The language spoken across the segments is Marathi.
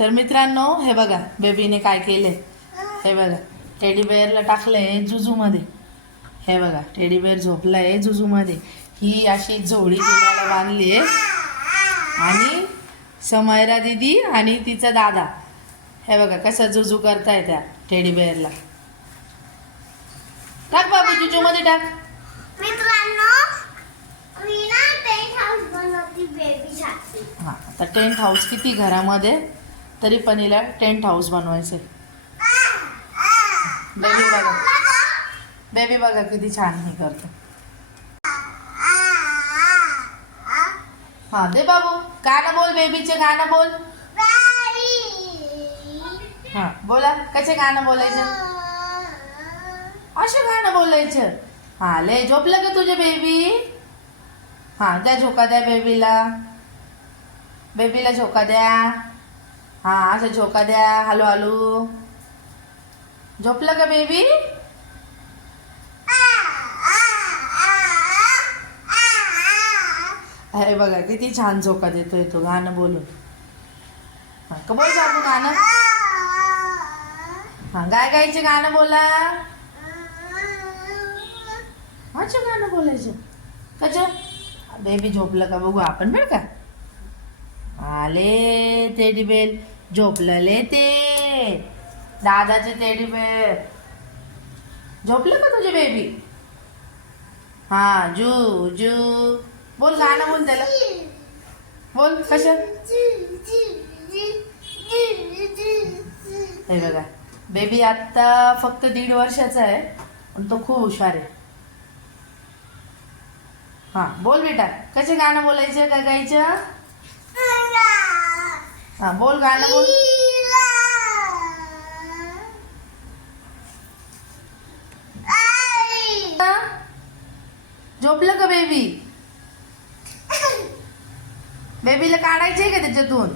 तर मित्रांनो हे बघा बेबीने काय केले, हे बघा टेडी बेअरला टाकलंय जुजूमध्ये. हे बघा टेडी बेअर झोपलाय जुजूमध्ये. ही अशी झोळी तिला बांधली आहे आणि समयरा दीदी आणि तिचा दादा हे बघा कसं जुजू करताय त्या टेडी बेअरला. टाक बाबू जुजूमध्ये टाक. मित्रांनो मी ना टेंट हाऊस बनवती बेबीसाठी. हां आता टेंट हाऊस किती घरामध्ये तरी पण हिला टेंट हाऊस बनवायचं. बेबी बघा किती छान हे करतो. हा दे बाबू गाणं बोल, बेबीचे गाणं बोल. हा बोला कसे गाणं बोलायचं, असं गाणं बोलायचं. हा लय झोपलं का तुझे बेबी. हा द्या झोका द्या बेबीला, बेबीला झोका द्या. हा असं झोका द्या, हलू हलू. झोपलं का बेबी. अरे बघा किती छान झोका देतोय तो गाणं बोलून. हा का बोल बाबू गाणं. हा गाय गायचे गाणं बोला. अच्छा गाणं बोलायचं कच. बेबी झोपलं का बघू आपण बरं का. आले टेडी बेर झोपलेले ते दादाचे टेडी बेर. झोपलं का तुझे बेबी. हा जू जू बोल गाणं बोल त्याला. बोल कशा. हे बघा बेबी आत्ता फक्त 1.5 वर्षाचा आहे पण तो खूप हुशार आहे. हा बोल बेटा कसे गाणं बोलायचं का गायचं. हा बोल गाणं बोल. झोपलं का बेबी. बेबीला काढायचंय का त्याच्यातून.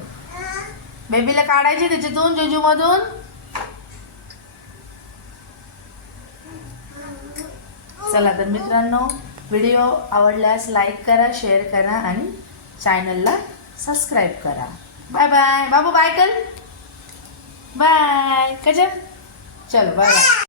बेबीला काढायचे त्याच्यातून जुजू मधून. चला तर मित्रांनो व्हिडिओ आवडल्यास लाईक करा, शेअर करा आणि चॅनलला सबस्क्राईब करा. बाय बाय बाबू बाय कर. बाय कजा चलो बाय बाय.